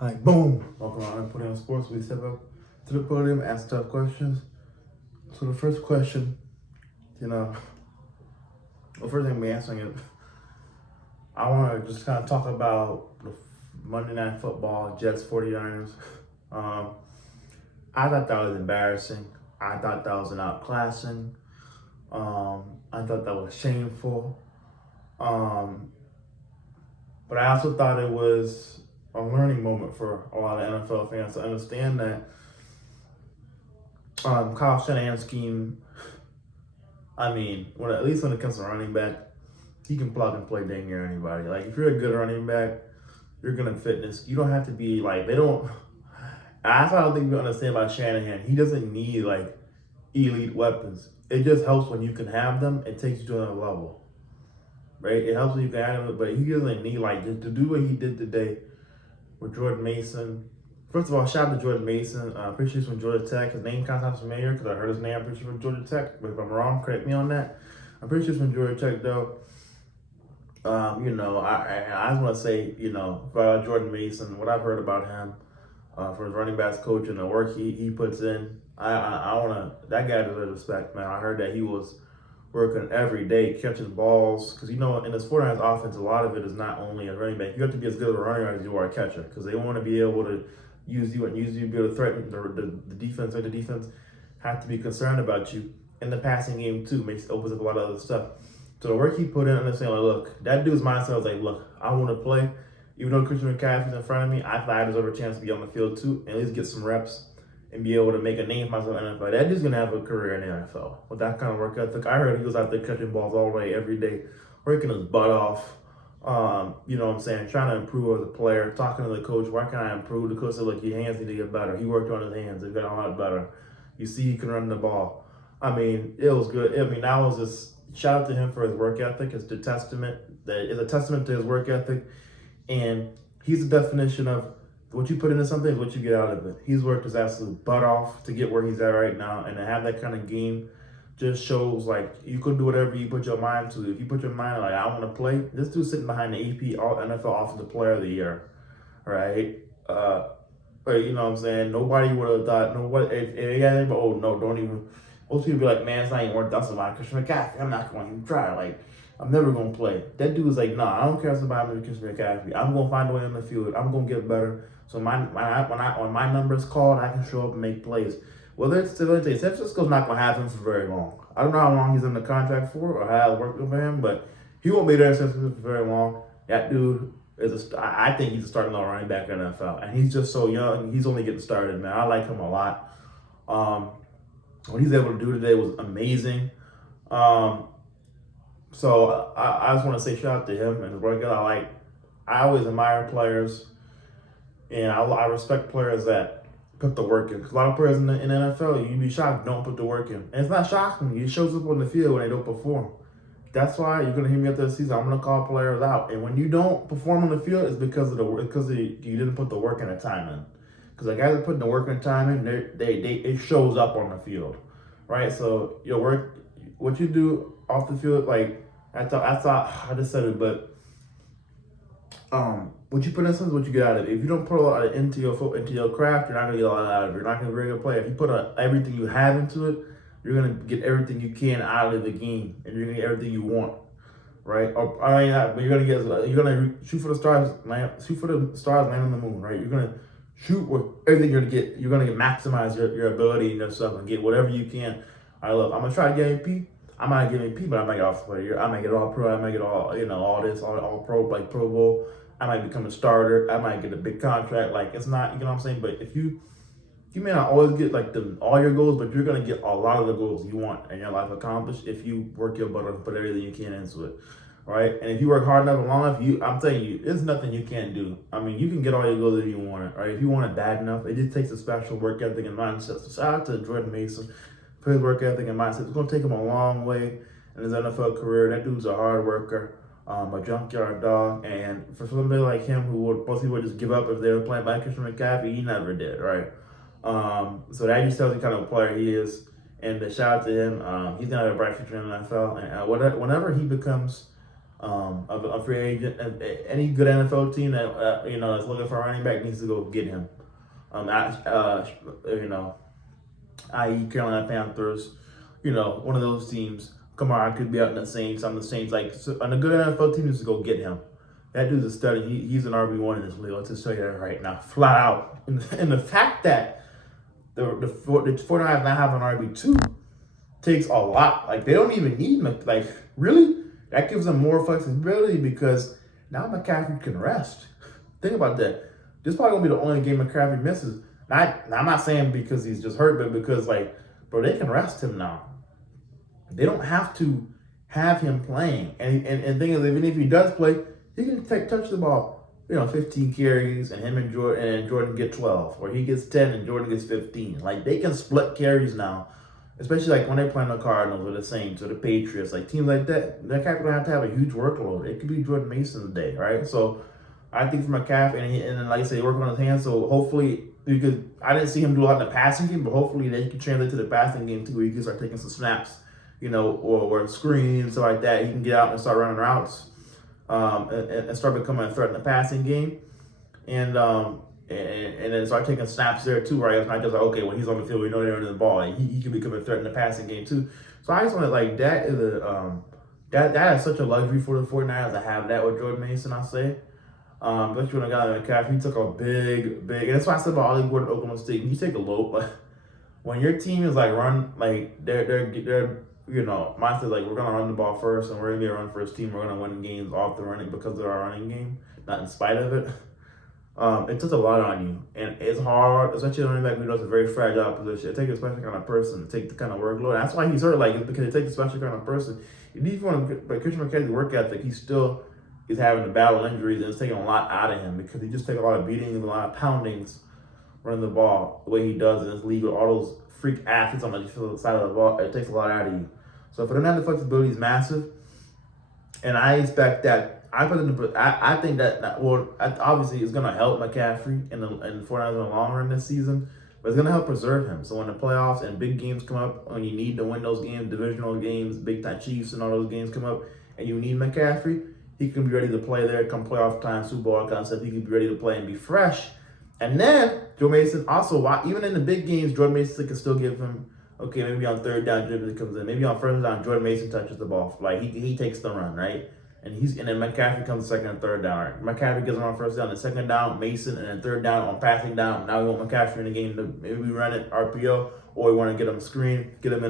Like, boom, walk around and put on sports. We step up to the podium, ask tough questions. So the first question, you know, the first thing we're answering is, I want to just kind of talk about the Monday Night Football, Jets 49ers. Um, I thought that was embarrassing. I thought that was an outclassing. I thought that was shameful. Um, but I also thought it was a learning moment for a lot of NFL fans to understand that Kyle Shanahan's scheme, I mean, at least when it comes to running back, he can plug and play dang near anybody. Like, if you're a good running back, you're going to fitness. You don't have to be like, they don't. That's what I don't think we understand about Shanahan. He doesn't need like elite weapons. It just helps when you can have them. It takes you to another level, right? It helps when you can have them, but he doesn't need like to do what he did today with Jordan Mason. First of all, shout out to Jordan Mason. I'm pretty sure he's from Georgia Tech. His name kind of sounds familiar because I heard his name. I'm pretty sure from Georgia Tech, but if I'm wrong, correct me on that. I'm pretty sure he's from Georgia Tech though. I just want to say, about Jordan Mason, what I've heard about him, for his running backs coach and the work he puts in, I want to, that guy deserves respect, man. I heard that he was working every day, catching balls, because, in this 49ers offense, a lot of it is not only a running back. You have to be as good of a runner as you are a catcher, because they want to be able to use you and use you to be able to threaten the defense, or the defense have to be concerned about you. In the passing game, too, opens up a lot of other stuff. So the work he put in, understanding, like, look, that dude's mindset was like, look, I want to play. Even though Christian McCaffrey's in front of me, I thought I deserve a chance to be on the field too, and at least get some reps and be able to make a name for myself in the NFL. That dude's gonna have a career in the NFL with that kind of work ethic. I heard he was out there catching balls all day, every day, working his butt off. You know what I'm saying? Trying to improve as a player, talking to the coach, why can I improve? The coach said, look, your hands need to get better. He worked on his hands, they got a lot better. You see he can run the ball. I mean, it was good. I mean, that was just shout out to him for his work ethic. It's a testament to his work ethic. And he's the definition of what you put into something is what you get out of it. He's worked his absolute butt off to get where he's at right now, and to have that kind of game just shows like you can do whatever you put your mind to. If you put your mind like I want to play, this dude's sitting behind the AP All NFL Offensive Player of the Year, right? But you know what I'm saying? Nobody would have thought. Nobody. If they got anybody, oh no, don't even. Most people be like, man, it's not even worth that's about Christian McCaffrey. I'm not going to even try. Like, I'm never going to play. That dude was like, nah, I don't care if somebody with Christian McCaffrey. I'm going to find a way on the field. I'm going to get better. So when my number's called, I can show up and make plays. Whether it's San Francisco's not going to have him for very long. I don't know how long he's in the contract for or how it worked for him, but he won't be there in San Francisco for very long. That dude I think he's a starting running back in the NFL. And he's just so young. He's only getting started, man. I like him a lot. What he's able to do today was amazing. So I just want to say shout out to him and his work. I always admire players, and I respect players that put the work in. Because a lot of players in the NFL, you'd be shocked, don't put the work in. And it's not shocking. It shows up on the field when they don't perform. That's why you're gonna hear me after the season. I'm gonna call players out, and when you don't perform on the field, it's because you didn't put the work and the time in. Because the guys that put the work and time in, it shows up on the field, right? So your work, what you do off the field, like I thought I just said it, but what you put in is what you get out of it. If you don't put a lot into your craft, you're not gonna get a lot out of it. You're not gonna be a very good player. If you put everything you have into it, you're gonna get everything you can out of the game, and you're gonna get everything you want, right? Or you're gonna shoot for the stars, land on the moon, right? You're gonna shoot with everything you're gonna get. You're gonna maximize your ability and yourself and get whatever you can. I'm gonna try to get MVP. I might get MVP, but I might get off player. I might get all pro. I might get all all pro, like Pro Bowl. I might become a starter. I might get a big contract. Like it's not, you know what I'm saying. But if you may not always get like all your goals, but you're gonna get a lot of the goals you want in your life accomplished if you work your butt off and put everything you can into it, right? And if you work hard enough and long enough, I'm telling you, there's nothing you can't do. I mean, you can get all your goals if you want it, right? If you want it bad enough, it just takes a special work ethic and mindset. So shout out to Jordan Mason for his work ethic and mindset. It's gonna take him a long way in his NFL career. That dude's a hard worker. A junkyard dog, and for somebody like him most people would just give up if they were playing by Christian McCaffrey, he never did, right? So that just tells you kind of player he is, and the shout out to him. He's gonna have a bright future in the NFL, and whenever he becomes a free agent. Any good NFL team that that's looking for a running back needs to go get him. You know, i.e. Carolina Panthers, one of those teams. Kamara could be out in the Saints. On the Saints, on a good NFL team needs to go get him. That dude's a study. He's an RB1 in this league. I'll just tell you that right now, flat out. And the fact that the 49ers now have an RB2 takes a lot. Like, they don't even need him. Like, really? That gives them more flexibility because now McCaffrey can rest. Think about that. This is probably going to be the only game McCaffrey misses. I'm not saying because he's just hurt, but because, bro, they can rest him now. They don't have to have him playing. And thing is, even if he does play, he can touch the ball, 15 carries, and him and Jordan get 12. Or he gets 10 and Jordan gets 15. Like, they can split carries now. Especially when they're playing the Cardinals or the Saints or the Patriots, teams like that, they're not going to have a huge workload. It could be Jordan Mason today, right? So I think for McCaffrey, and then like I say, working on his hands. So hopefully, I didn't see him do a lot in the passing game, but hopefully they can translate to the passing game too, where he can start taking some snaps, or screens, stuff like that. He can get out and start running routes, and start becoming a threat in the passing game. And then start taking snaps there too, right? It's not just okay, when he's on the field, we know they're running the ball. He can become a threat in the passing game too. So I just want to that is that is such a luxury for the 49ers to have that with Jordan Mason, I say. Especially when a guy like McCaffrey, he took a big, and that's why I said about Ollie Gordon, Oklahoma State. You take a look, when your team is run, they're mindset we're gonna run the ball first and we're gonna be a run first team. We're gonna win games off the running because of our running game, not in spite of it. It took a lot on you, and it's hard, especially running back. We know it's a very fragile position. It takes a special kind of person to take the kind of workload. That's why he's hurt. It's because it takes a special kind of person. If you want to, but Christian McCaffrey's work ethic, he still is having to battle injuries, and it's taking a lot out of him because he just takes a lot of beatings, a lot of poundings running the ball the way he does in this league with all those freak athletes on the side of the ball. It takes a lot out of you. So for them to have the flexibility is massive, and I expect that. I think that obviously it's going to help McCaffrey in the 49ers in the long run this season, but it's going to help preserve him. So when the playoffs and big games come up, when you need to win those games, divisional games, big time Chiefs and all those games come up, and you need McCaffrey, he can be ready to play there come playoff time, Super Bowl kind of stuff. He can be ready to play and be fresh. And then Jordan Mason also, even in the big games, Jordan Mason can still give him, okay, maybe on third down, Jordan comes in. Maybe on first down, Jordan Mason touches the ball. He takes the run, right? And then McCaffrey comes second and third down. Right? McCaffrey gets him on first down, the second down, Mason, and then third down on passing down. Now we want McCaffrey in the game to maybe run it RPO, or we want to get him a screen, get him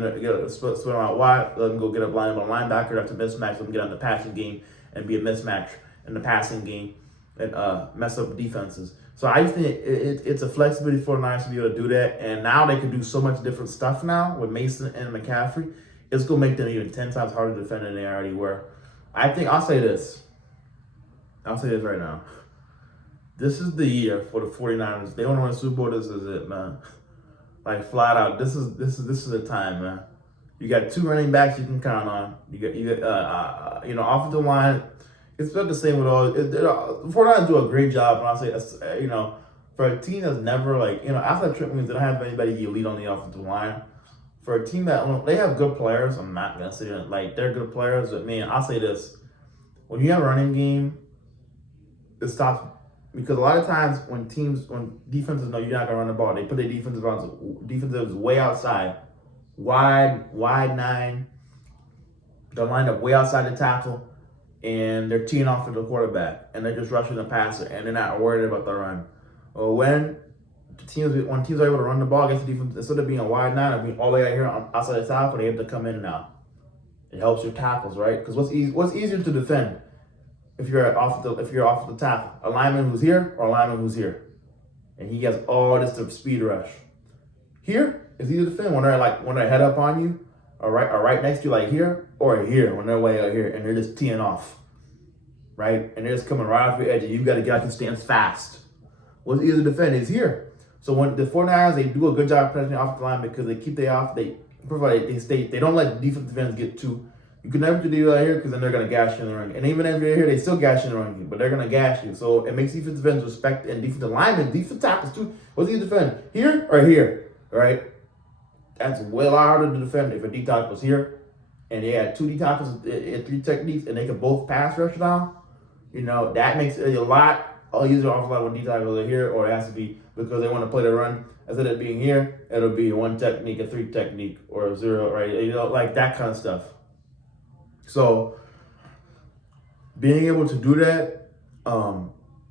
split him out wide, let him go get a blind linebacker. That's a mismatch. Let him get on the passing game and be a mismatch in the passing game and mess up defenses. So I think it's a flexibility for the Niners to be able to do that. And now they can do so much different stuff now with Mason and McCaffrey. It's going to make them even 10 times harder to defend than they already were. I think I'll say this right now. This is the year for the 49ers. They want to win a Super Bowl. This is it, man. Flat out. This is the time, man. You got two running backs you can count on. You got offensive line. It's about the same with all. The 49ers do a great job, and I'll say for a team that's never outside Trent Williams, they don't have anybody elite on the offensive line. For a team that they have good players, I'm not gonna say that they're good players, but man, I'll say this: when you have a running game, it stops because a lot of times when defenses know you're not gonna run the ball, they put their defensives way outside, wide 9. They're lined up way outside the tackle, and they're teeing off to the quarterback, and they're just rushing the passer, and they're not worried about the run. Or when teams are able to run the ball against the defense, instead of being a wide 9 or being all the way out here outside the tackle, they have to come in now. It helps your tackles, right? Because what's easier to defend if you're off the tackle? A lineman who's here or a lineman who's here, and he has all this speed rush. Here it's easier to defend when they're head up on you, or right next to you, here or here when they're way out here and they're just teeing off, right? And they're just coming right off your edge, and you've got to get out your stance fast. What's easier to defend is here. So when the 49ers, they do a good job protecting off the line because they keep they don't let the defensive ends get too. You can never do that here because then they're going to gash you in the ring. And even if you're here, they still gash you in the ring, but they're going to gash you. So it makes defensive ends respect and defensive linemen, defensive tackles too. What's easier to defend, here or here, right? That's way harder to defend if a D tackle's here and they had 2D tackles and 3 techniques, and they could both pass rush now, that makes it a lot easier off line when D tackles are here, or it has to be because they want to play the run. Instead of being here, it'll be 1 technique, a 3 technique, or a 0, right? Like that kind of stuff. So being able to do that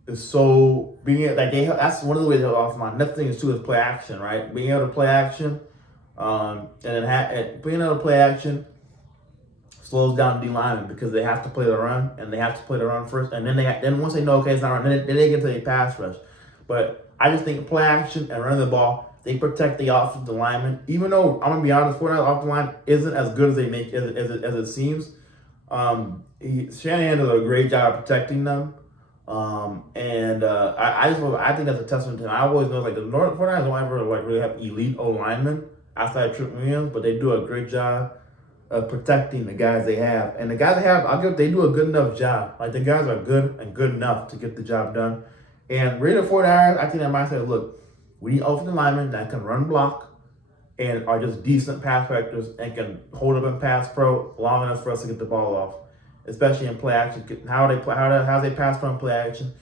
is so that's one of the ways they're off line. Next thing is play action, right? Being able to play action, and then being able to play action slows down D linemen because they have to play the run, and they have to play the run first, and then once they know it's not run, then they get to a pass rush. But I just think play action and running the ball, they protect the offensive lineman. Even though I'm gonna be honest, 49ers offensive line isn't as good as they make as it seems. Shanahan does a great job of protecting them, I think that's a testament to him. I always know the 49ers don't ever really have elite O linemen outside of Trent Williams, but they do a great job of protecting the guys they have. And the guys they have, they do a good enough job. Like, the guys are good and good enough to get the job done. And really, the 49ers, I think that mindset, look, we need offensive linemen that can run block and are just decent pass vectors and can hold up in pass pro long enough for us to get the ball off, especially in play action. How they pass pro in play action?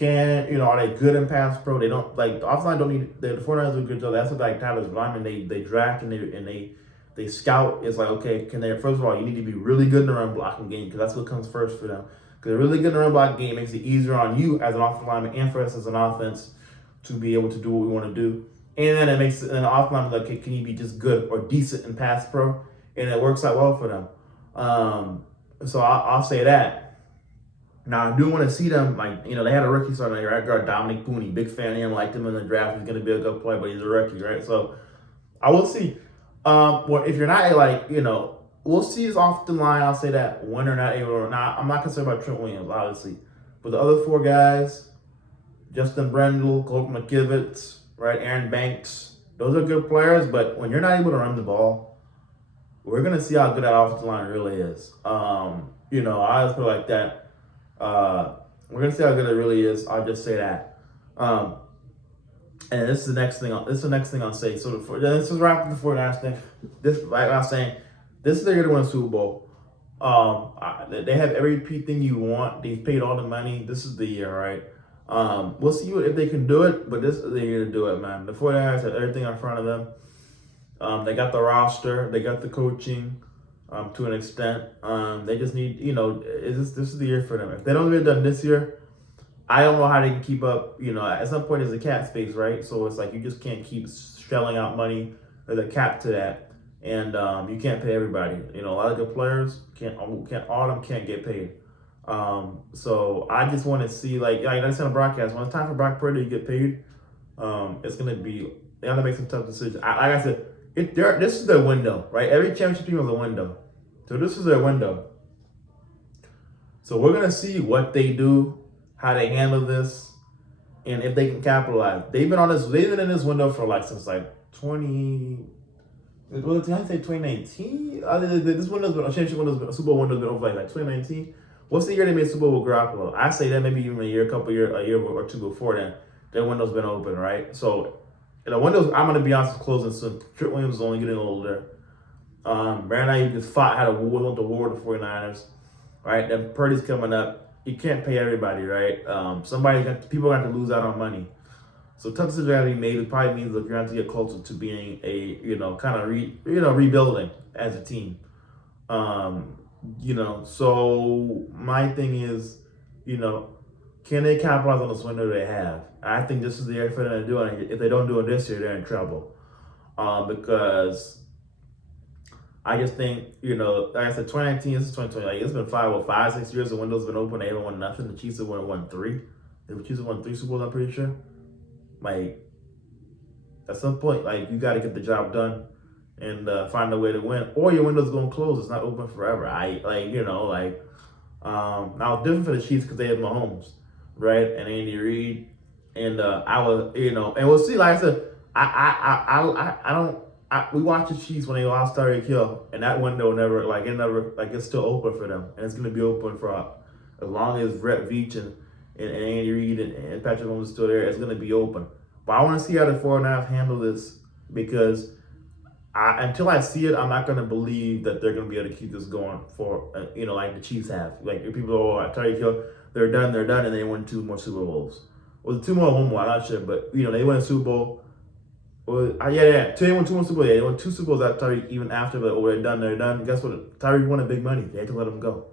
Are they good in pass pro? They don't, the offensive line don't need, the 49ers do a good job. That's what Tyler's linemen, they draft and they scout. It's okay, first of all, you need to be really good in the run blocking game, because that's what comes first for them. Because really good in the run blocking game makes it easier on you as an offensive lineman and for us as an offense to be able to do what we want to do. And then it makes an offensive lineman can you be just good or decent in pass pro? And it works out well for them. So I'll say that. Now, I do want to see them, they had a rookie starting at right guard, Dominic Pooney. Big fan of him, liked him in the draft. He's going to be a good player, but he's a rookie, right? So I will see. Well, if you're not we'll see his off the line. I'll say that when they're not able or not. I'm not concerned about Trent Williams, obviously, but the other 4 guys, Justin Brendel, Colt McKivitz, right, Aaron Banks, those are good players. But when you're not able to run the ball, we're gonna see how good that offensive line really is. I just feel like that. We're gonna see how good it really is. I'll just say that. And this is the next thing. I'll say. So this is wrapping the 49ers thing. This, like I was saying, this is their year to win a Super Bowl. They have every thing you want. They've paid all the money. This is the year, right? We'll see if they can do it, but this is the year to do it, man. The 49ers have everything in front of them. They got the roster. They got the coaching to an extent. They just need, this is the year for them. If they don't get it done this year, I don't know how they can keep up. At some point there's a cap space, right? So it's you just can't keep shelling out money. There's a cap to that. And you can't pay everybody. A lot of good players all of them can't get paid. So I just want to see, like I said on broadcast, when it's time for Brock Purdy to get paid, it's gonna be, they have to make some tough decisions. Like I said, this is their window, right? Every championship team has a window, so this is their window. So we're gonna see what they do, how they handle this, and if they can capitalize. They've been in this window for since 2019. This window's been a championship window's been a Super Bowl window's been over 2019. What's the year they made Super Bowl with Garoppolo? I say that maybe even a year or two before then. Their window's been open, right? So the windows, I'm gonna be honest, is closing soon. Trent Williams is only getting older. Brandon Ayuk just had a war with the 49ers, right? Then Purdy's coming up. You can't pay everybody, right? People are going to lose out on money. So tough decisions have to be made. It probably means that you're going to have to get closer to being a, rebuilding as a team. So my thing is, can they capitalize on this window they have? I think this is the year for them to do it. If they don't do it this year, they're in trouble. Because I just think, like I said, 2019, this is 2020. It's been 5, 6 years the window's been open. They haven't won nothing. The Chiefs have won 3. The Chiefs have won 3 Super Bowls, I'm pretty sure. At some point, you got to get the job done and find a way to win, or your window's going to close. It's not open forever. Now it's different for the Chiefs because they have Mahomes, right, and Andy Reid, and and we'll see. Like I said, we watched the Chiefs when they lost Tyreek Hill, and that window it's still open for them, and it's going to be open for as long as Brett Veach and Andy Reid and Patrick Mahomes is still there. It's going to be open. But I want to see how the 49ers handle this, because Until I see it, I'm not gonna believe that they're gonna be able to keep this going for like the Chiefs have. Like if people, Tyreek Hill, they're done, and they won 2 more Super Bowls. Well, 2 more, 1 more, I'm not sure, but they won a Super Bowl. Well, yeah. They won 2 more Super Bowls. Yeah, they won 2 Super Bowls after Tyreek, even after, but they're done. Guess what? Tyreek wanted big money. They had to let him go,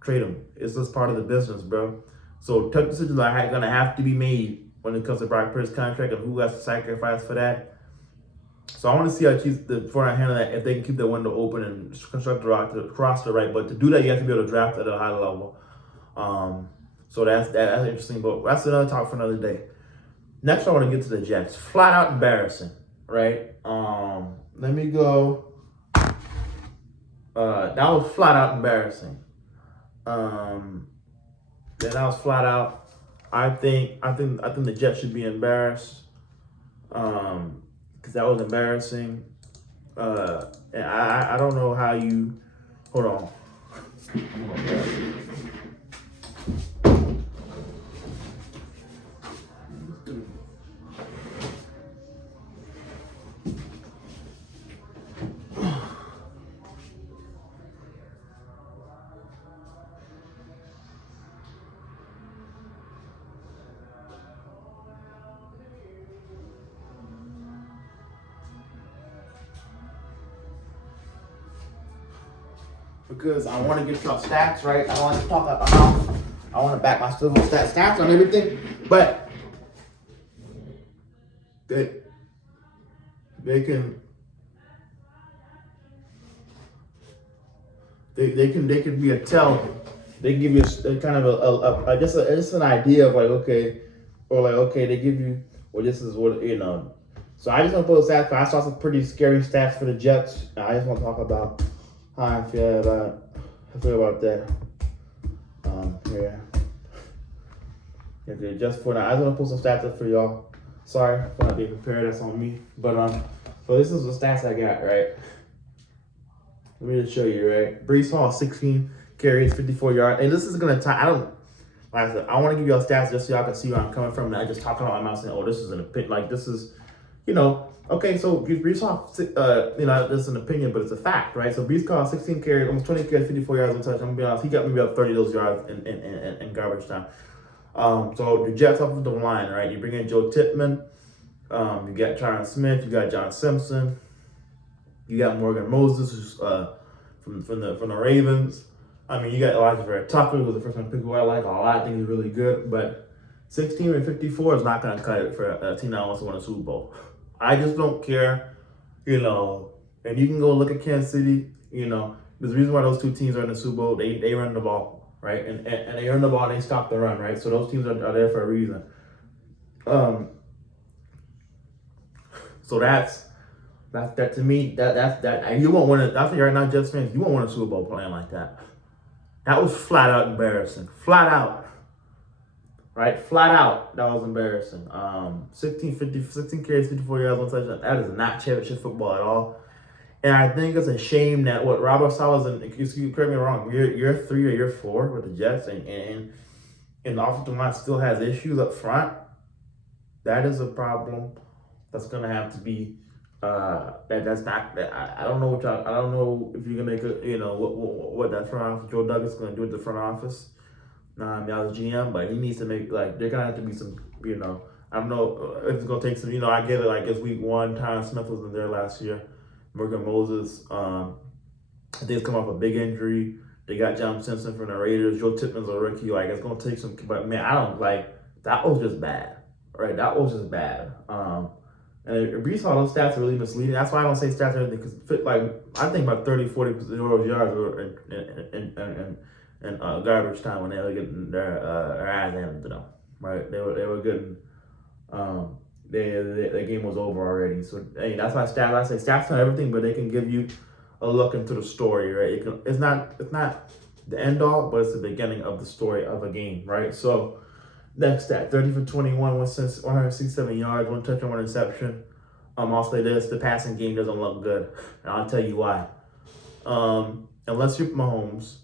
trade him. It's just part of the business, bro. So tough decisions are gonna have to be made when it comes to Brock Purdy's contract and who has to sacrifice for that. So I want to see how the 49ers handle that, if they can keep the window open and construct the roster right. But to do that, you have to be able to draft at a high level. So that's interesting, but that's another talk for another day. Next, I want to get to the Jets. Flat out embarrassing, right? Let me go. That was flat out embarrassing. That was flat out. I think the Jets should be embarrassed. Because that was embarrassing. And I don't know how you. Hold on. Because I want to get y'all stats right. I don't want to talk about my mouth. I want to back my stats on everything. But they can be a tell. They give you a kind of just an idea of like, okay, or like, okay, they give you, well, this is what So I just want to put a stats. I saw some pretty scary stats for the Jets. I just want to talk about how I feel about that. Yeah. Okay, just for now, I just want to put some stats up for y'all. Sorry for not being prepared. That's on me. But so this is the stats I got, right? Let me just show you, right? Breece Hall, 16 carries, 54 yards, and this is gonna like I said, I want to give y'all stats just so y'all can see where I'm coming from. And I just talking out my mouth saying, "Oh, this is an opinion." Like this is, okay. So Breece Hall, this is an opinion, but it's a fact, right? So Breece Hall, 16 carries, almost 20 carries, 54 yards on touch. I'm gonna be honest, he got maybe about 30 of those yards in garbage time. So the Jets offensive line, right? You bring in Joe Tippmann, you got Tyron Smith, you got John Simpson, you got Morgan Moses, who's from the Ravens. I mean, you got Elijah Vera Tucker, who's the first one pick, who I like a lot. I think he's really good, but 16 and 54 is not going to cut it for a team that wants to win a Super Bowl. I just don't care, and you can go look at Kansas City. There's a reason why those two teams are in the Super Bowl. They run the ball, right, and they run the ball and they stop the run, right. So those teams are there for a reason. So that's that to me. That you won't win it. That's right now, Jets fans. You won't win a Super Bowl playing like that. That was flat out embarrassing. Flat out. Right? Flat out. That was embarrassing. 16 carries, 54 yards, 1 touchdown. That is not championship football at all. And I think it's a shame that what Robert Saleh's, and excuse me, correct me wrong, year 3 or year 4 with the Jets, and the offensive line still has issues up front. That is a problem that's going to have to be that's not. I don't know I don't know if you're gonna make what that front office, Joe Douglas, is gonna do with the front office. Y'all the GM, but he needs to make they're gonna have to be some. I don't know if it's gonna take some. I get it. Like it's week 1. Tyron Smith was in there last year. Morgan Moses. I think it's come off a big injury. They got John Simpson from the Raiders. Joe Tippmann's a rookie. Like it's gonna take some. But man, I don't like that. Was just bad. Right? That was just bad. And Breece Hall, those stats are really misleading. That's why I don't say stats or anything, because I think about 30-40% of those yards were in garbage time when they were getting their ass handed to them. Right? They were getting the game was over already. So hey, that's why I say stats are everything, but they can give you a look into the story, right? It's not the end all, but it's the beginning of the story of a game, right? So next stat, 30 for 21, 167 yards, 1 touchdown, 1 interception. I'll say this, the passing game doesn't look good. And I'll tell you why. Unless you're Mahomes,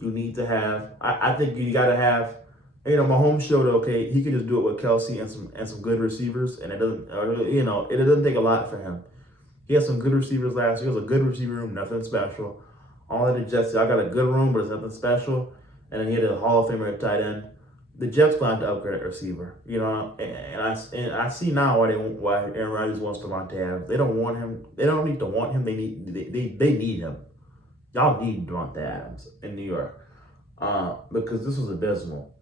you need to have, I think you got to have, Mahomes showed, okay, he can just do it with Kelsey and some good receivers, and it doesn't take a lot for him. He had some good receivers last year. It was a good receiver room, nothing special. All of the Jets, I got a good room, but it's nothing special. And then he had a Hall of Famer at tight end. The Jets plan to upgrade at receiver, and I see now why Aaron Rodgers wants Davante Adams. They don't want him. They don't need to want him. They need him. Y'all need Davante Adams in New York, because this was abysmal.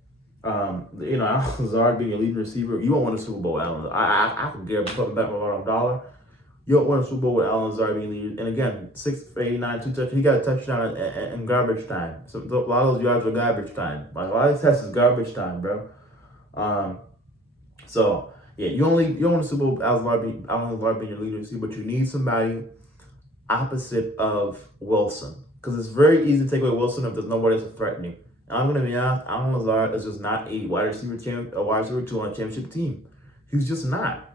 Alan Lazard being a leading receiver, you won't win a Super Bowl with Alan. I could get putting back my bottom dollar. You don't win a Super Bowl with Alan Lazard being leading. And again, 6 for 89, 2 touchdowns. He got a touchdown in garbage time. So a lot of those yards were garbage time. Like, a lot of these tests is garbage time, bro. So yeah, you don't win a Super Bowl with Alan Lazard being your leading receiver, but you need somebody opposite of Wilson, because it's very easy to take away Wilson if there's nobody else threatening. And I'm gonna be honest, Alan Lazard is just not a wide receiver 2 on a championship team. He's just not.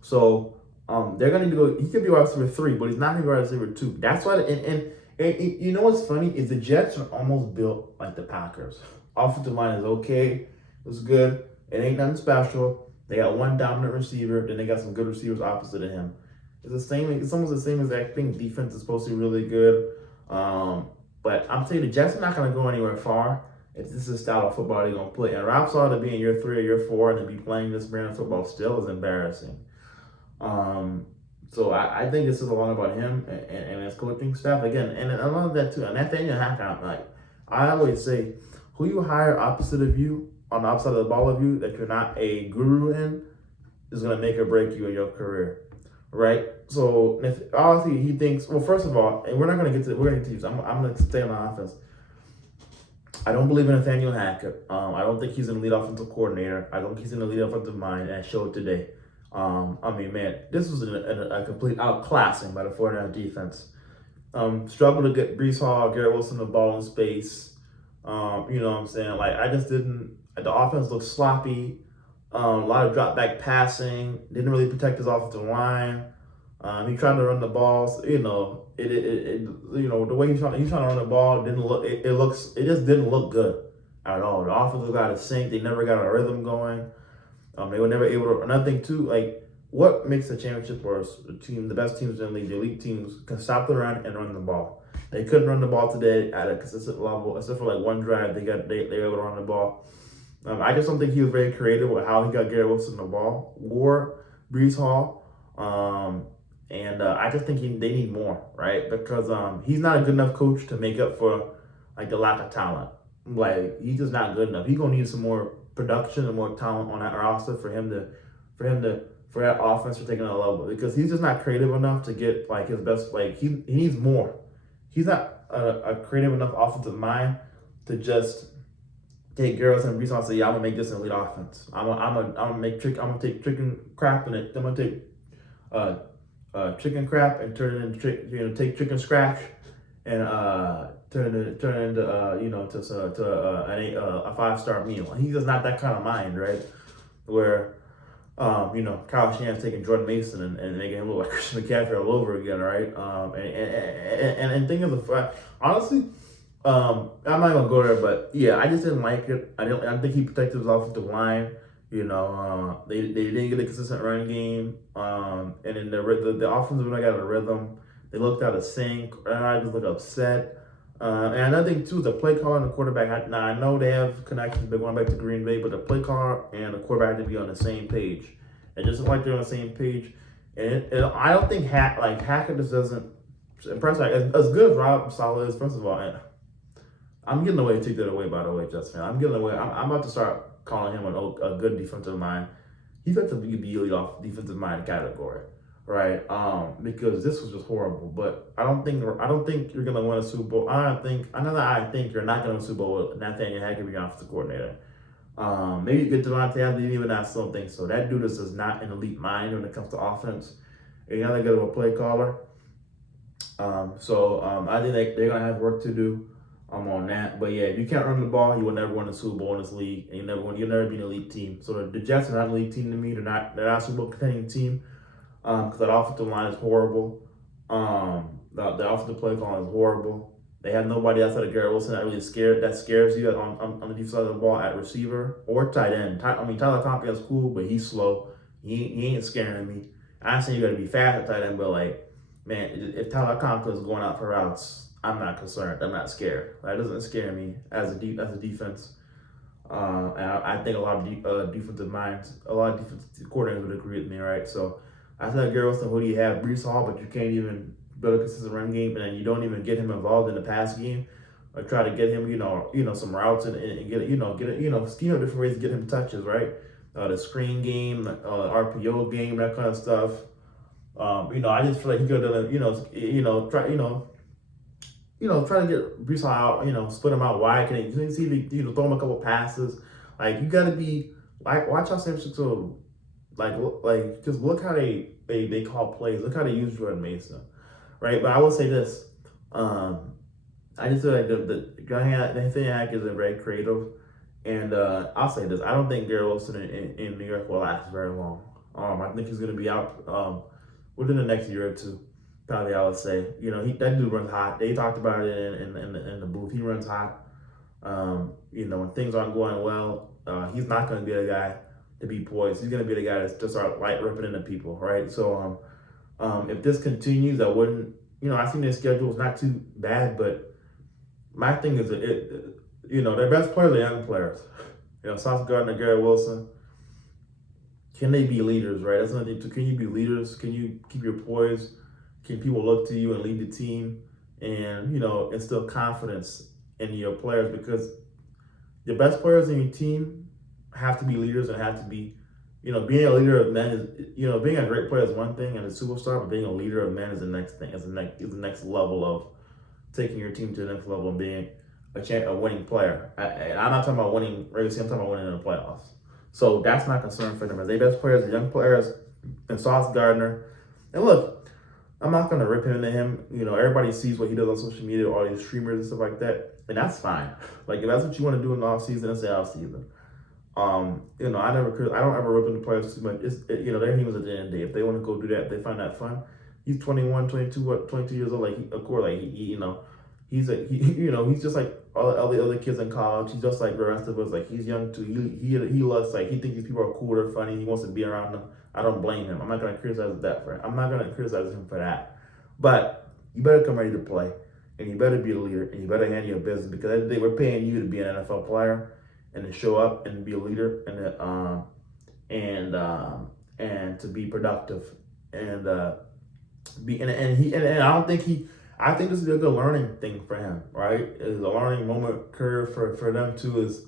So they're gonna need to go. He could be wide receiver 3, but he's not gonna be wide receiver 2. That's why. And you know what's funny is the Jets are almost built like the Packers. Offensive line is okay. It was good. It ain't nothing special. They got one dominant receiver, then they got some good receivers opposite of him. It's the same. It's almost the same exact thing. Defense is supposed to be really good. But I'm telling you, the Jets are not going to go anywhere far if this is the style of football they're going to play. And Rob Sala to be in year 3 or year 4 and to be playing this brand of football still is embarrassing. So I think this is a lot about him and his coaching staff. Again, and I love that too. And Nathaniel Hackett, I always say, who you hire opposite of you, on the opposite of the ball of you, that you're not a guru in, is going to make or break you in your career. Right? So obviously he thinks, well, first of all, and we're going to get to these. I'm going to stay on the offense. I don't believe in Nathaniel Hackett. I don't think he's an elite offensive coordinator. I don't think he's an elite offensive mind, and I showed it today. This was a complete outclassing by the 49ers defense. Struggled to get Breece Hall, Garrett Wilson the ball in space. You know what I'm saying? I just didn't. The offense looked sloppy. A lot of drop back passing. Didn't really protect his offensive line. He tried to run the ball. So, the way he's trying to run the ball didn't look. It just didn't look good at all. The offense got a sink. They never got a rhythm going. They were never able to. Another thing too, what makes a championship or a team, the best teams in the league, the elite teams, can stop the run and run the ball. They couldn't run the ball today at a consistent level, except for one drive. They were able to run the ball. I just don't think he was very creative with how he got Garrett Wilson the ball or Breece Hall. I just think they need more, right? Because he's not a good enough coach to make up for the lack of talent. He's just not good enough. He's gonna need some more production and more talent on that roster for that offense to take another level, because he's just not creative enough to get his best. He needs more. He's not a creative enough offensive mind to just take Garrett and Breece Hall and say, yeah, I'm gonna make this an elite offense. I'm gonna take chicken crap in it. I'm gonna take chicken crap and turn it into take chicken scratch and turn it into a 5-star meal. He's just not that kind of mind, right? Where Kyle Shanahan's taking Jordan Mason and making him look like Christian McCaffrey all over again, right? And thing is, honestly, I'm not gonna go there, but yeah, I just didn't like it. I don't think he protected his offensive line. They didn't get a consistent run game, and then the offensive line got a rhythm. They looked out of sync, and I just looked upset. And another thing too, the play caller and the quarterback. Now I know they have connections. They're going back to Green Bay, but the play caller and the quarterback have to be on the same page. And just like they're on the same page, and I don't think Hackett just doesn't impress. As good as Rob Sala is, first of all, I'm getting away to take that away. By the way, Justin, I'm getting away. I'm about to start calling him a good defensive mind. He's got to be the elite off defensive mind category, right? Because this was just horrible. But I don't think you're gonna win a Super Bowl. I think you're not gonna win a Super Bowl with Nathaniel Hackett being offensive coordinator. Maybe you get Davante Adams, even I still think so. That dude is not an elite mind when it comes to offense. And you're not good of a play caller. I think they're gonna have work to do. On that, but yeah, if you can't run the ball, you will never win a Super Bowl in this league, and you'll never be an elite team. So the Jets are not an elite team to me. They're not a Super Bowl contending team, because that offensive line is horrible. The offensive play calling is horrible. They have nobody outside of Garrett Wilson that scares you on the defensive side of the ball at receiver or tight end. Tyler Conklin is cool, but he's slow. He ain't scaring me. I saying you got to be fast at tight end, but man, if Tyler Conklin is going out for routes, I'm not concerned. I'm not scared. That doesn't scare me as a defense. And I think a lot of defensive minds, a lot of defensive coordinators would agree with me, right? So I said, Garrett Wilson, who do you have? Brees Hall, but you can't even build a consistent run game, and then you don't even get him involved in the pass game, or try to get him, some routes and get it, scheme up different ways to get him touches, right? The screen game, RPO game, that kind of stuff. I just feel like he could have done, try to get Brees Hall out, split him out wide. Can you see throw him a couple passes? Like, you got to be like, watch how San Francisco, just look how they call plays. Look how they use Jordan Mason, right? But I will say this, I just feel like Nathaniel Hackett is very creative, and I'll say this: I don't think Garrett Wilson in New York will last very long. I think he's going to be out within the next year or two. Probably, I would say. That dude runs hot. They talked about it in the booth. He runs hot. When things aren't going well, he's not going to be a guy to be poised. He's going to be the guy that's just start light ripping into people, right? So, if this continues, I wouldn't. I think their schedule is not too bad, but my thing is their best players are young players. Sauce Gardner, Garrett Wilson. Can they be leaders, right? That's another thing too. Can you be leaders? Can you keep your poise? Can people look to you and lead the team and, instill confidence in your players? Because the best players in your team have to be leaders and have to be, being a leader of men is, being a great player is one thing and a superstar, but being a leader of men is the next thing. Is the next level of taking your team to the next level and being a winning player. I'm not talking about winning regular season, I'm talking about winning in the playoffs. So that's my concern for them. As their best players, the young players, and Sauce Gardner. And look, I'm not going to rip into him. Everybody sees what he does on social media, all these streamers and stuff like that. And that's fine. Like, if that's what you want to do in the offseason, it's the offseason. I don't ever rip into players too much. They're humans at the end of the day. If they want to go do that, if they find that fun. He's 21, 22 years old. Like, of course, like, he's just like all the other kids in college. He's just like the rest of us. Like, he's young too. He loves, like, he thinks these people are cool, they're funny. He wants to be around them. I don't blame him. I'm not gonna criticize that for him. I'm not gonna criticize him for that. But you better come ready to play, and you better be a leader, and you better handle your business, because at the end of the day, we're paying you to be an NFL player and to show up and be a leader and to be productive and I don't think I think this is a good learning thing for him, right? It's a learning moment curve for them too. Is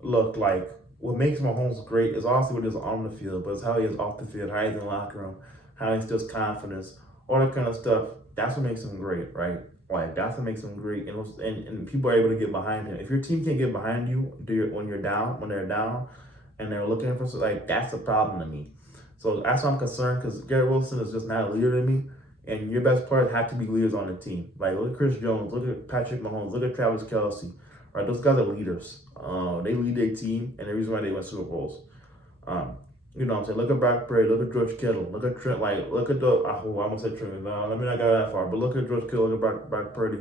look, like, what makes Mahomes great is also what is on the field, but it's how he is off the field, how he's in the locker room, how he instills confidence, all that kind of stuff. That's what makes him great, right? Like, that's what makes him great, and people are able to get behind him. If your team can't get behind you when they're down, and they're looking for, like, that's the problem to me. So that's why I'm concerned, because Garrett Wilson is just not a leader to me. And your best players have to be leaders on the team. Like, look at Chris Jones, look at Patrick Mahomes, look at Travis Kelce. Right, those guys are leaders. They lead their team, and the reason why they win Super Bowls. What I'm saying? Look at Brock Purdy, look at George Kittle, look at Trent. Like, look at I almost said Trent. No, let me not go that far. But look at George Kittle, look at Brock Purdy.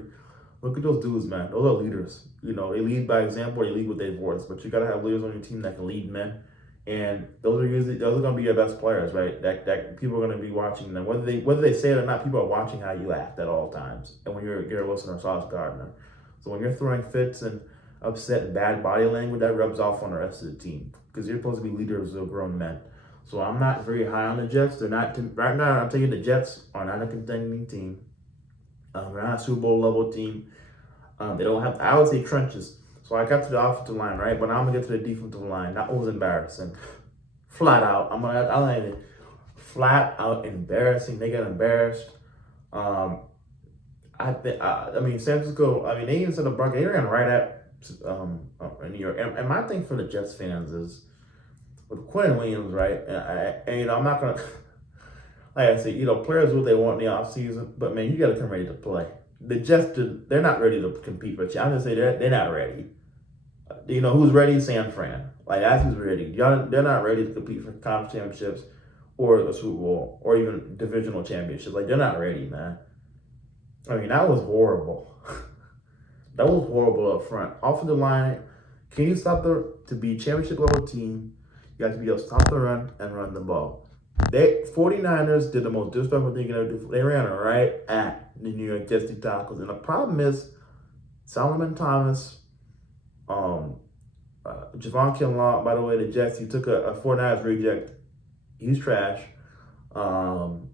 Look at those dudes, man. Those are leaders. They lead by example. They lead with their voice. But you gotta have leaders on your team that can lead men. And those are going to be your best players, right? That people are going to be watching them, whether they say it or not. People are watching how you act at all times. And when you're Garrett Wilson or Sauce Gardner, so when you're throwing fits and upset and bad body language, that rubs off on the rest of the team, because you're supposed to be leaders of grown men. So I'm not very high on the Jets. They're not right now. I'm telling you, the Jets are not a contending team. They're not a Super Bowl level team. They don't have, I would say, trenches. So I got to the offensive line, right? But now I'm gonna get to the defensive line. That was embarrassing, flat out. I'll end it. Flat out embarrassing. They got embarrassed. San Francisco. They even said the Broncos. They ran right at New York. And my thing for the Jets fans is with Quinn Williams, right? And I'm not gonna, like I said, players do what they want in the offseason, but man, you got to come ready to play. The Jets, they're not ready to compete for. I'm gonna say they're not ready. Who's ready? San Fran. Like, that's who's ready. They're not ready to compete for conference championships or a Super Bowl or even divisional championships. Like, they're not ready, man. That was horrible. That was horrible up front. Offensive line, can you stop to be a championship level team? You have to be able to stop the run and run the ball. They 49ers did the most disrespectful thing you can ever do. They ran right at the New York Jets D tackles. And the problem is Solomon Thomas, um, Javon Kinlaw, by the way, the Jets, he took a 49ers reject. He's trash. Um,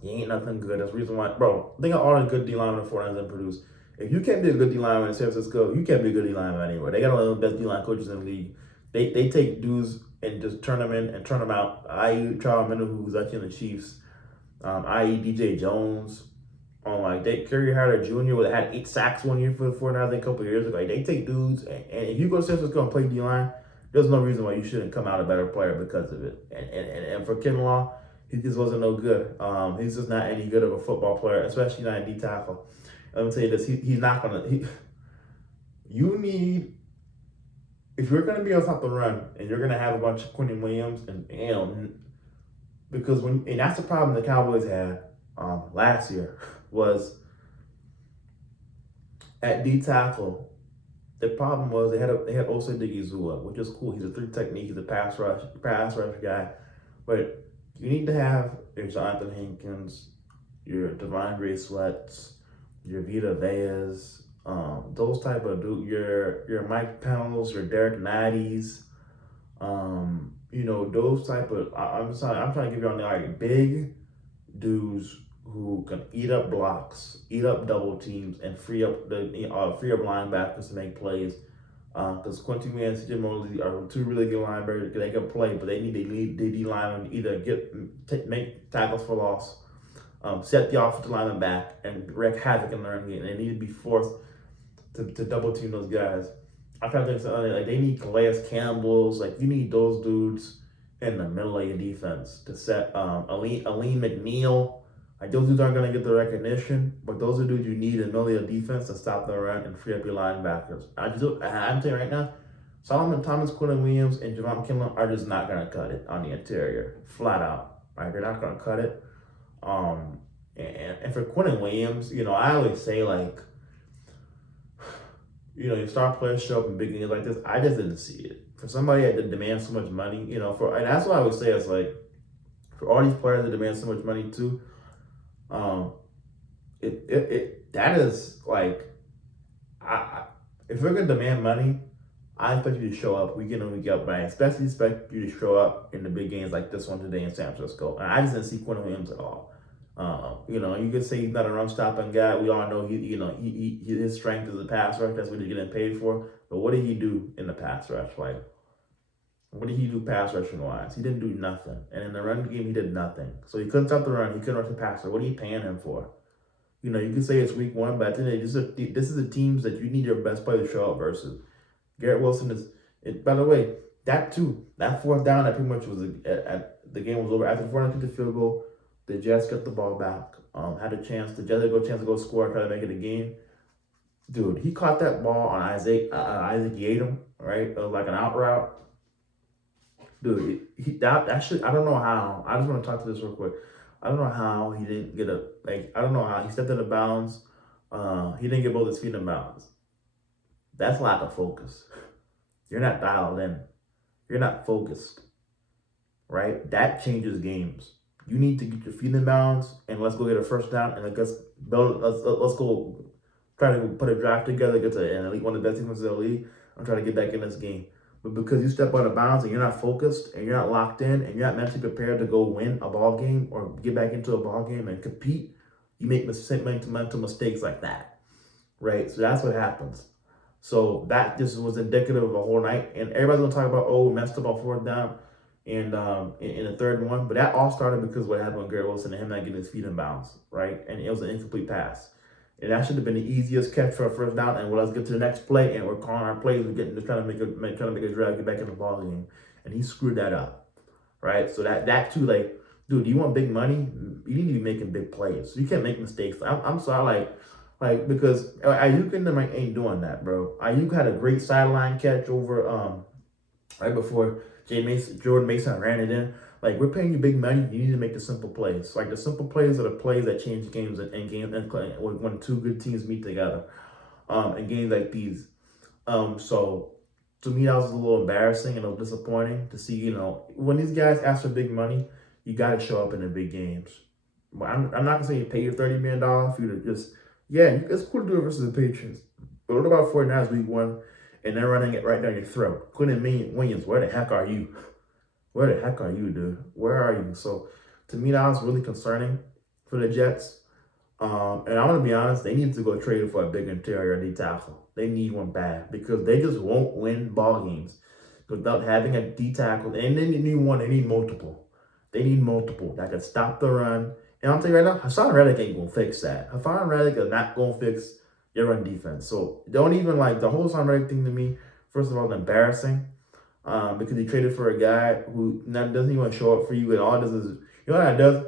he ain't nothing good. That's the reason why, bro, think of all the good D linemen the 49ers have produced. If you can't be a good D lineman in San Francisco, you can't be a good D lineman anywhere. They got one of the best D line coaches in the league. They take dudes and just turn them in and turn them out. I.e. Charles Mender, who's actually in the Chiefs. I.e. DJ Jones. Like Kerry Hyder Jr. had 8 sacks one year for the 49ers a couple of years ago. Like, they take dudes, and if you go to San Francisco and play D line, there's no reason why you shouldn't come out a better player because of it. And for Kinlaw, he just wasn't no good. He's just not any good of a football player, especially not a D tackle. Let me tell you this: he's not gonna. You need, if you're gonna be able to stop the run, and you're gonna have a bunch of Quentin Williams and because and that's the problem the Cowboys had last year was at D tackle. The problem was they had Osa Digizua, which is cool. He's a 3 technique. He's a pass rush guy, but you need to have your Jonathan Hankins, your Devondre Sweats, your Vita Veas, those type of dude, your Mike Pennells, your Derek Natties, those type of. I'm trying to give you on like big dudes who can eat up blocks, eat up double teams, and free up linebackers to make plays. Because Quentin Williams and CJ Mosley are 2 really good linebackers. They can play, but they need the D linemen to either make tackles for loss, set the offensive lineman back, and wreak havoc in the run game. And they need to be forced to double team those guys. I kind of think something like they need Calais Campbell's. Like, you need those dudes in the middle of your defense to set Aline McNeil. Like, those dudes aren't going to get the recognition, but those are dudes you need in the middle of your defense to stop the run and free up your linebackers. I'm telling you right now, Solomon Thomas, Quentin Williams, and Javon Kinlaw are just not going to cut it on the interior, flat out. Right? They're not going to cut it. And for Quentin Williams, I always say, like, your star players show up in big games like this. I just didn't see it. For somebody that demands so much money, and that's what I would say is, like, for all these players that demand so much money too, that is like, if we're gonna demand money, I expect you to show up week in and week out, but I especially expect you to show up in the big games like this one today in San Francisco. And I just didn't see Quentin Williams at all. You could say he's not a run stopping guy. We all know his strength is the pass rush. That's what he's getting paid for. But what did he do in the pass rush? Like, what did he do pass rushing wise? He didn't do nothing. And in the run game, he did nothing. So he couldn't stop the run. He couldn't rush the passer. What are you paying him for? You can say it's week 1, but I think this is the teams that you need your best player to show up versus. Garrett Wilson by the way, that 4th down, that pretty much was the game was over. After the 49ers kicked the field goal, the Jets got the ball back. Had a chance. The Jets had a chance to go score, try to make it a game. Dude, he caught that ball on Isaac Yiadom, right? It was like an out route. Dude, that shit, I don't know how. I just want to talk to this real quick. I don't know how he didn't get I don't know how he stepped out of bounds. He didn't get both his feet in bounds. That's lack of focus. You're not dialed in. You're not focused, right? That changes games. You need to get your feet in bounds, and let's go get a first down, and let's go try to put a drive together, get to an elite, one of the best defenses in the league, and try to get back in this game. But because you step out of bounds and you're not focused and you're not locked in and you're not mentally prepared to go win a ball game or get back into a ball game and compete, you make mental mistakes like that, right? So that's what happens. So that just was indicative of a whole night. And everybody's going to talk about, we messed up on 4th down and in the 3rd and 1. But that all started because of what happened with Garrett Wilson and him not getting his feet in bounds, right? And it was an incomplete pass. And that should have been the easiest catch for a 1st down. And let's get to the next play. And we're calling our plays. We're trying to make a drive, get back in the ball game. And he screwed that up, right? So that too, like, dude, you want big money? You need to be making big plays. So you can't make mistakes. I'm sorry, like because Ayuk and them ain't doing that, bro. Ayuk had a great sideline catch over right before Jordan Mason ran it in. Like, we're paying you big money. You need to make the simple plays. Like, the simple plays are the plays that change games and when 2 good teams meet together. In games like these. So To me, that was a little embarrassing and a little disappointing to see. When these guys ask for big money, you got to show up in the big games. But I'm not gonna say you pay you $30 million for you to just, yeah, it's cool to do it versus the Patriots. But what about 49ers week 1 and they're running it right down your throat? Quentin Williams, where the heck are you? Where the heck are you, dude? Where are you? So to me, that was really concerning for the Jets. And I'm gonna be honest, they need to go trade for a big interior D tackle. They need one bad because they just won't win ball games without having a D tackle. And they need one. They need multiple. They need multiple that can stop the run. And I'm telling you right now, Hassan Reddick ain't gonna fix that. Hassan Reddick is not gonna fix your run defense. So don't even like the whole Hassan Reddick thing to me. First of all, it's embarrassing because he traded for a guy who doesn't even show up for you, and all this is, you know what that does?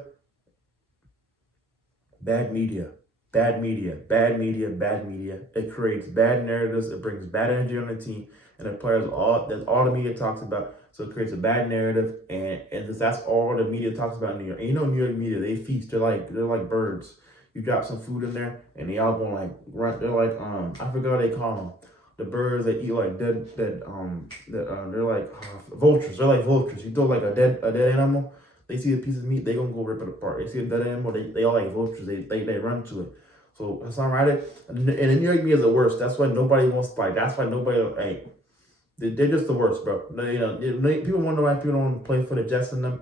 Bad media, bad media, bad media, bad media. It creates bad narratives. It brings bad energy on the team, and the players that's all the media talks about. So it creates a bad narrative, and that's all the media talks about in New York. And New York media, they feast. They're like birds. You drop some food in there, and they all gonna like run. They're like I forgot what they call them. The birds that eat like they're like vultures. They're like vultures. You throw like a dead animal. They see a piece of meat, they gonna go rip it apart. They see a dead animal, they all like vultures. They run to it. So Hassan Reddick, and the New York media is the worst. That's why nobody wants to like. That's why nobody. Hey, they're just the worst, bro. People wonder why people don't play for the Jets and them.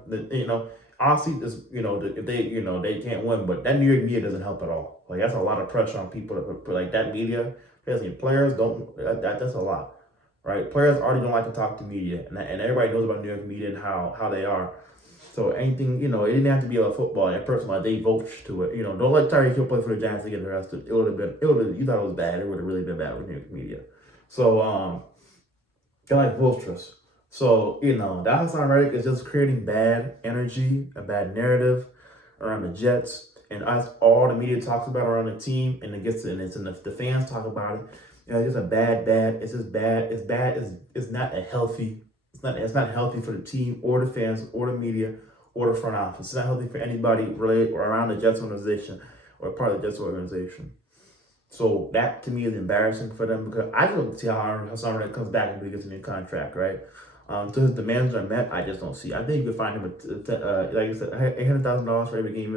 Honestly, this if they can't win, but that New York media doesn't help at all. Like that's a lot of pressure on people to put like that media. Players don't. That's a lot, right? Players already don't like to talk to media, and everybody knows about New York media and how they are. So anything, it didn't have to be about football. That person, like, they vulture to it. Don't let Tyreek Hill play for the Giants to get arrested. You thought it was bad. It would have really been bad with New York media. So, they're like vultures. So, that Hassan Reddick is just creating bad energy, a bad narrative around the Jets. And all the media talks about around the team, and the fans talk about it. It's just a bad. It's just bad. It's bad. It's not a healthy. It's not healthy for the team or the fans or the media or the front office. It's not healthy for anybody related or around the Jets organization or part of the Jets organization. So that to me is embarrassing for them because I don't see how Hassan Reddick comes back and gets a new contract, right? So his demands are met. I just don't see. I think you could find him like I said, $800,000 for every game.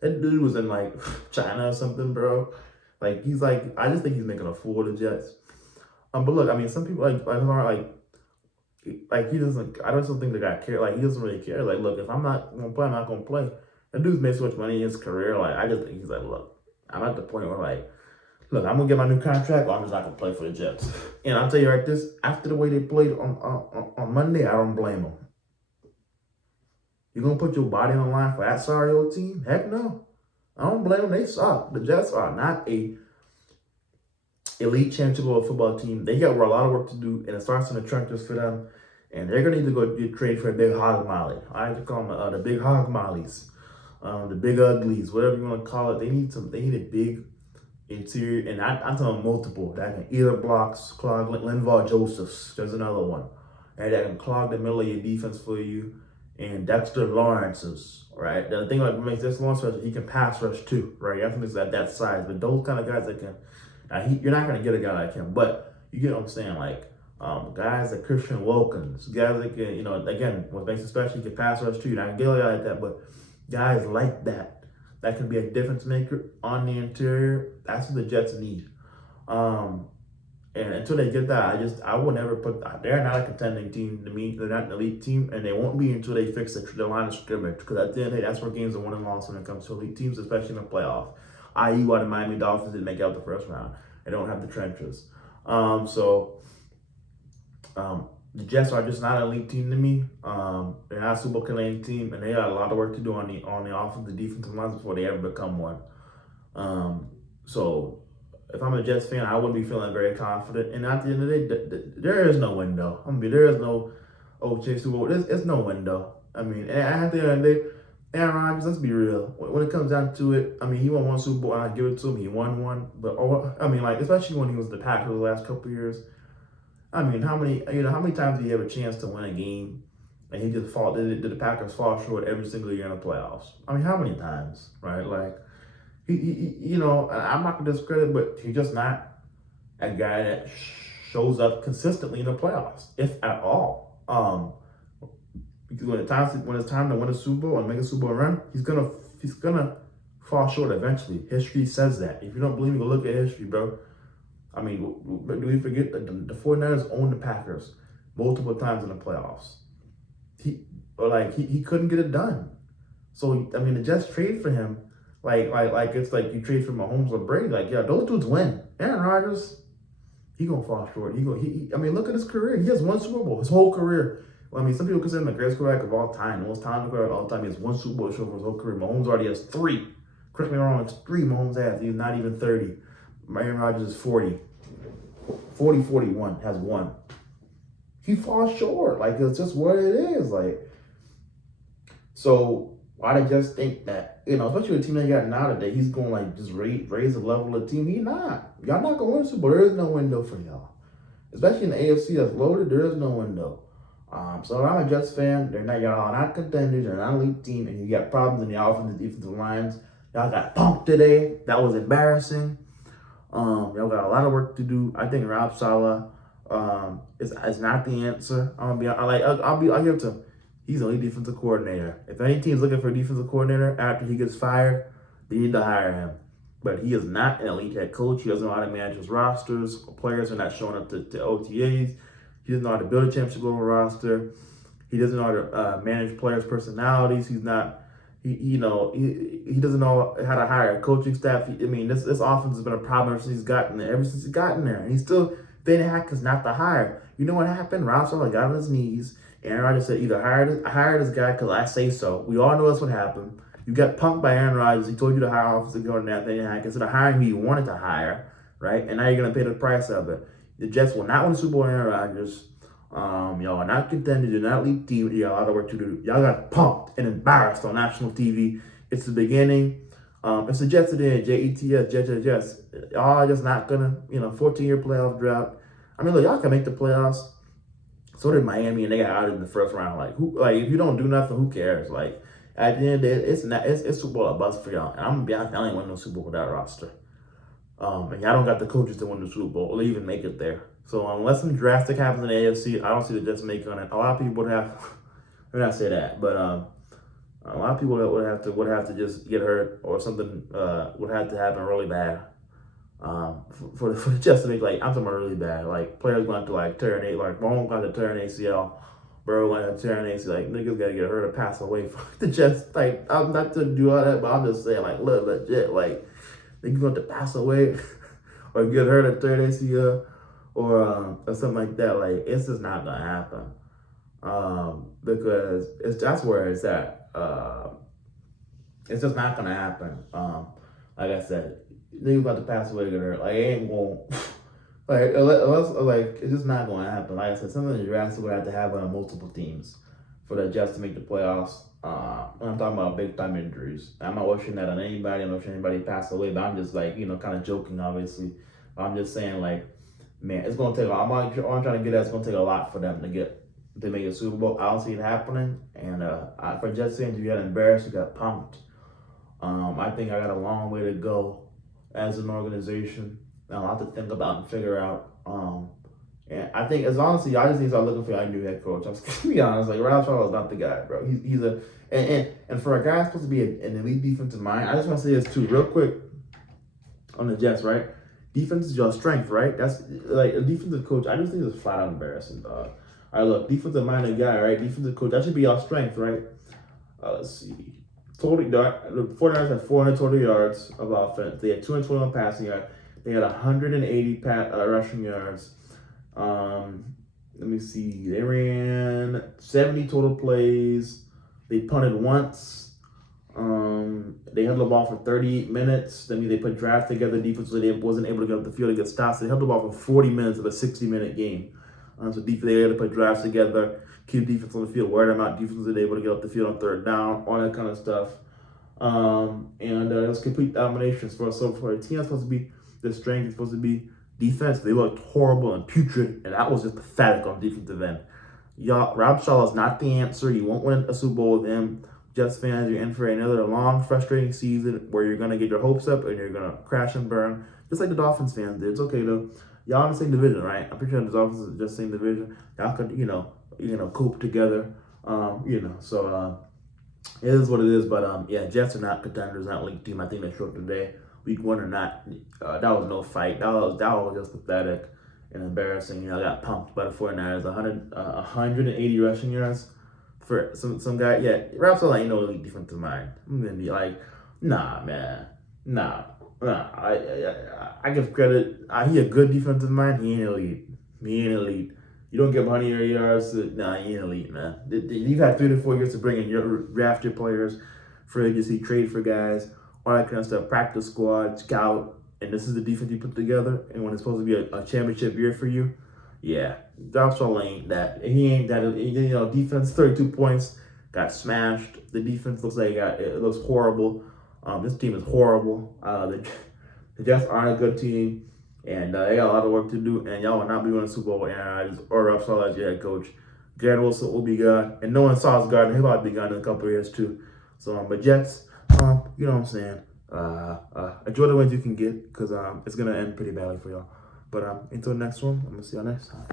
That dude was in like China or something, bro. Like he's like, I just think he's making a fool of the Jets. But look, I mean, some people like he doesn't. I don't think the guy care. Like he doesn't really care. Like, look, if I'm not gonna play, I'm not gonna play. That dude's made so much money in his career. Like, I just think he's like, look, I'm at the point where like, look, I'm gonna get my new contract, but I'm just not gonna play for the Jets. And I'll tell you like this: after the way they played on Monday, I don't blame them. You gonna put your body on the line for that sorry old team? Heck no. I don't blame them. They suck. The Jets are not a elite championship football team. They got a lot of work to do, and it starts in the trenches for them. And they're gonna need to go get trade for a big hog molly. I like to call them the big hog mollies, the big uglies, whatever you want to call it. They need a big interior, and I'm talking multiple that can either blocks, clog Linval Josephs. There's another one, and that can clog the middle of your defense for you. And Dexter Lawrence's, right? The thing that makes Dexter Lawrence, he can pass rush too, right? I think it's at that size, but those kind of guys that can, you're not gonna get a guy like him, but you get what I'm saying, like. Guys like Christian Wilkins, guys like, again, what makes it special, he can pass rush too. I can get a guy like that, but guys like that can be a difference maker on the interior. That's what the Jets need. And until they get that, I will never they're not a contending team to me. They're not an elite team, and they won't be until they fix the line of scrimmage. Because at the end of the day, that's where games are won and lost when it comes to elite teams, especially in the playoffs. I.e., why the Miami Dolphins didn't make it out the first round. They don't have the trenches. The Jets are just not an elite team to me. They're not a Super Bowl contending team, and they got a lot of work to do on the offensive, defensive lines before they ever become one. So if I'm a Jets fan, I wouldn't be feeling very confident. And at the end of the day, there is no window. There is no Chase Super Bowl. There's no window. I mean, at the end of the day, Aaron Rodgers, let's be real. When it comes down to it, he won one Super Bowl, and I give it to him. He won one, but especially when he was the Packers the last couple of years. How many times did he have a chance to win a game and he just did the Packers fall short every single year in the playoffs? How many times, right? Like, I'm not going to discredit, but he's just not a guy that shows up consistently in the playoffs, if at all. Because when it's time to win a Super Bowl and make a Super Bowl run, he's gonna fall short eventually. History says that. If you don't believe me, go look at history, bro. I mean, do we forget that the 49ers owned the Packers multiple times in the playoffs? He couldn't get it done. So I mean, the Jets trade for him, it's like you trade for Mahomes or Brady. Like, yeah, those dudes win. Aaron Rodgers, he gonna fall short. I mean, look at his career. He has one Super Bowl his whole career. Well, I mean, some people consider him the greatest quarterback of all time, the most talented quarterback of all time. He has one Super Bowl show for his whole career. Mahomes already has 3. Correct me if I'm wrong, it's 3 Mahomes has. He's not even 30. Aaron Rodgers is 40. 41, has 1. He falls short. Like, it's just what it is. Like, so why they just think that, especially with the team they got nowadays, he's going to like just raise the level of the team. He not. Y'all not going to win Super Bowl. There is no window for y'all. Especially in the AFC that's loaded, there is no window. So I'm a Jets fan. Y'all not contenders. They're not an elite team, and you got problems in the offensive defensive lines. Y'all got punked today. That was embarrassing. Y'all got a lot of work to do. I think Rob Saleh is not the answer. I'll give it to him. He's the only defensive coordinator. If any team's looking for a defensive coordinator after he gets fired, they need to hire him. But he is not an elite head coach. He doesn't know how to manage his rosters. Players are not showing up to OTAs. He doesn't know how to build a championship level roster. He doesn't know how to manage players' personalities. He doesn't know how to hire a coaching staff. This offense has been a problem ever since he's gotten there. And he's still, Dana Hackett not the hire. You know what happened? Rob Saleh got on his knees. Aaron Rodgers said, either hire this guy because I say so. We all know that's what happened. You got punked by Aaron Rodgers. He told you to hire offensive coordinator Dana Hackett instead of hiring who you wanted to hire, right? And now you're going to pay the price of it. The Jets will not win the Super Bowl with Aaron Rodgers. Y'all are not contenders. You're not elite team. You got a lot of work to do. Y'all got punked and embarrassed on national TV. It's the beginning. It's the Jets today. Jets. Y'all are just not going to, 14-year playoff drought. I mean, look, y'all can make the playoffs. So did Miami, and they got out in the first round. If you don't do nothing, who cares? Like, at the end of the day, it's Super Bowl a bust for y'all. And I'm going to be honest, y'all ain't winning no Super Bowl with that roster. And y'all don't got the coaches to win the Super Bowl or even make it there. So unless something drastic happens in the AFC, I don't see the Jets making it. A lot of people would have, let me not say that, but a lot of people would have to just get hurt or something would have to happen really bad for the Jets to make, I'm talking about really bad. Like, players going to tear an Mahomes going to tear an ACL, Burrow going to tear an ACL. Niggas got to get hurt or pass away for the Jets. I'm not to do all that, but I'm just saying, look, legit, niggas going to pass away or get hurt or tear an ACL. Or something like that. It's just not gonna happen because that's where it's at. It's just not gonna happen. Like I said, niggas about to pass away, get hurt. It ain't gonna it's just not gonna happen. Like I said, something drastic would have to happen on multiple teams for the Jets to make the playoffs. I'm talking about big time injuries. I'm not wishing that on anybody. I'm not wishing anybody pass away, but I'm just kind of joking, obviously. But I'm just saying, man, it's gonna take. All I'm trying to get at, it's gonna take a lot for them to make a Super Bowl. I don't see it happening. And for Jets fans, you got embarrassed, you got pumped. I think I got a long way to go as an organization. And a lot to think about and figure out. And I think, as honestly, y'all just need to start looking for your new head coach. I'm just gonna be honest. Rob Saleh is not the guy, bro. He's and for a guy supposed to be an elite defensive mind, I just want to say this too, real quick, on the Jets, right? Defense is your strength, right? That's a defensive coach. I just think it's flat out embarrassing, dog. All right, look, defensive minded guy, right? Defensive coach, that should be your strength, right? Let's see. The 49ers had 400 total yards of offense. They had 221 passing yards. They had 180 rushing yards. Let me see. They ran 70 total plays. They punted once. They held the ball for 38 minutes. That means they put draft together defense so they wasn't able to get up the field and get stops. They held the ball for 40 minutes of a 60-minute game. So they had to put drafts together, keep defense on the field, wear them out. Defense was able to get up the field on third down, all that kind of stuff. And it was complete domination. So for a team that's supposed to be the strength, it's supposed to be defense. They looked horrible and putrid, and that was just pathetic on defensive end. Rob Saleh is not the answer. You won't win a Super Bowl with him. Jets fans, you're in for another long, frustrating season where you're going to get your hopes up and you're going to crash and burn, just like the Dolphins fans did. It's okay, though. y'all in the same division, right? I'm pretty sure the Dolphins is just same division. Y'all could, cope together. So it is what it is. But yeah, Jets are not contenders, not league team. I think they showed today. Week 1 or not, that was no fight. That was just pathetic and embarrassing. I got pumped by the 49ers. 180 rushing yards for some guy. Yeah, Raps are like, elite defensive mind. I'm gonna be like, nah, man, nah. I give credit. He a good defensive mind. He ain't elite. You don't give 100 yards. Nah, he ain't elite, man. You've had 3 to 4 years to bring in your drafted players, for agency, trade for guys, all that kind of stuff. Practice squad, scout, and this is the defense you put together. And when it's supposed to be a championship year for you, yeah, Dropsall ain't that. He ain't that. Defense 32 points, got smashed. The defense looks like it looks horrible. This team is horrible. The Jets aren't a good team, and they got a lot of work to do. And y'all will not be winning the Super Bowl with Aaron Rodgers or Dropsall as your head coach. Garrett Wilson will be gone, and no one saw his guard. He'll probably be gone in a couple of years too. So, but Jets, you know what I'm saying. Enjoy the wins you can get, because it's gonna end pretty badly for y'all. But until the next one, I'm gonna see y'all next time.